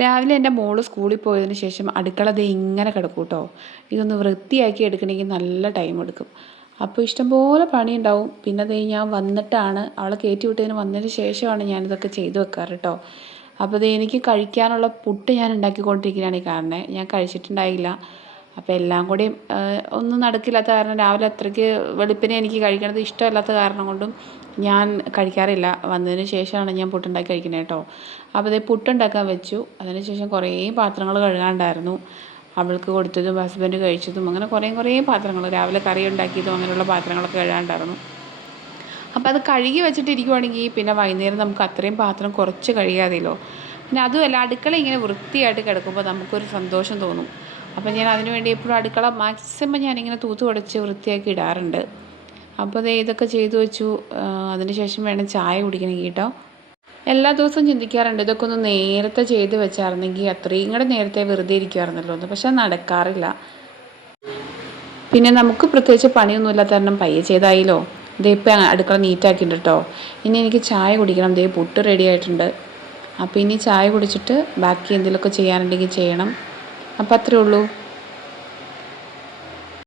രാവിലെ എൻ്റെ മോള് സ്കൂളിൽ പോയതിന് ശേഷം അടുക്കള ദേ ഇങ്ങനെ കിടക്കും കേട്ടോ. ഇതൊന്ന് വൃത്തിയാക്കി എടുക്കണമെങ്കിൽ നല്ല ടൈം എടുക്കും. അപ്പോൾ ഇഷ്ടംപോലെ പണിയുണ്ടാവും. പിന്നെ ദേ ഞാൻ വന്നിട്ടാണ് അവളെ കയറ്റി വിട്ടതിന് വന്നതിന് ശേഷമാണ് ഞാനിതൊക്കെ ചെയ്ത് വെക്കാറ് കേട്ടോ. അപ്പോൾ ദേ എനിക്ക് കഴിക്കാനുള്ള പുട്ട് ഞാൻ ഉണ്ടാക്കിക്കൊണ്ടിരിക്കുകയാണ് ഈ കാണുന്നത്. ഞാൻ കഴിച്ചിട്ടുണ്ടായില്ല. അപ്പോൾ എല്ലാം കൂടി ഒന്നും നടക്കില്ലാത്ത കാരണം രാവിലെ അത്രയ്ക്ക് വെളുപ്പിനെ എനിക്ക് കഴിക്കണത് ഇഷ്ടമല്ലാത്ത കാരണം കൊണ്ടും ഞാൻ കഴിക്കാറില്ല. വന്നതിന് ശേഷമാണ് ഞാൻ പുട്ടുണ്ടാക്കി കഴിക്കുന്നത് കേട്ടോ. അപ്പോൾ അതേ പുട്ടുണ്ടാക്കാൻ വെച്ചു. അതിന് ശേഷം കുറേ പാത്രങ്ങൾ കഴുകാനുണ്ടായിരുന്നു. അവൾക്ക് കൊടുത്തതും ഹസ്ബൻഡ് കഴിച്ചതും അങ്ങനെ കുറേ പാത്രങ്ങൾ, രാവിലെ കറി ഉണ്ടാക്കിയതും അങ്ങനെയുള്ള പാത്രങ്ങളൊക്കെ കഴുകാനുണ്ടായിരുന്നു. അപ്പോൾ അത് കഴുകി വെച്ചിട്ടിരിക്കുവാണെങ്കിൽ പിന്നെ വൈകുന്നേരം നമുക്ക് അത്രയും പാത്രം കുറച്ച് കഴുകാതില്ലോ. പിന്നെ അതുമല്ല, അടുക്കള ഇങ്ങനെ വൃത്തിയായിട്ട് കിടക്കുമ്പോൾ നമുക്കൊരു സന്തോഷം തോന്നും. അപ്പോൾ ഞാൻ അതിന് വേണ്ടി എപ്പോഴും അടുക്കള മാക്സിമം ഞാനിങ്ങനെ തൂത്ത് തുടച്ച് വൃത്തിയാക്കി ഇടാറുണ്ട്. അപ്പോൾ ദേ ഇതൊക്കെ ചെയ്തു വെച്ചു. അതിന് ശേഷം വേണം ചായ കുടിക്കണമെങ്കിൽ കേട്ടോ. എല്ലാ ദിവസവും ചിന്തിക്കാറുണ്ട് ഇതൊക്കെ ഒന്ന് നേരത്തെ ചെയ്ത് വെച്ചായിരുന്നെങ്കിൽ അത്രയും കൂടെ നേരത്തെ വെറുതെ ഇരിക്കുമായിരുന്നല്ലോ എന്ന്. പക്ഷെ നടക്കാറില്ല. പിന്നെ നമുക്ക് പ്രത്യേകിച്ച് പണിയൊന്നും ഇല്ലാത്ത കാരണം പയ്യെ ചെയ്തായില്ലോ. ദേ ഇപ്പം അടുക്കള നീറ്റാക്കിയിട്ടുണ്ട് കേട്ടോ. ഇനി എനിക്ക് ചായ കുടിക്കണം. ദേ പുട്ട് റെഡി ആയിട്ടുണ്ട്. അപ്പോൾ ഇനി ചായ കുടിച്ചിട്ട് ബാക്കി എന്തെങ്കിലുമൊക്കെ ചെയ്യാനുണ്ടെങ്കിൽ ചെയ്യണം. അപ്പോൾ അത്രേ ഉള്ളൂ.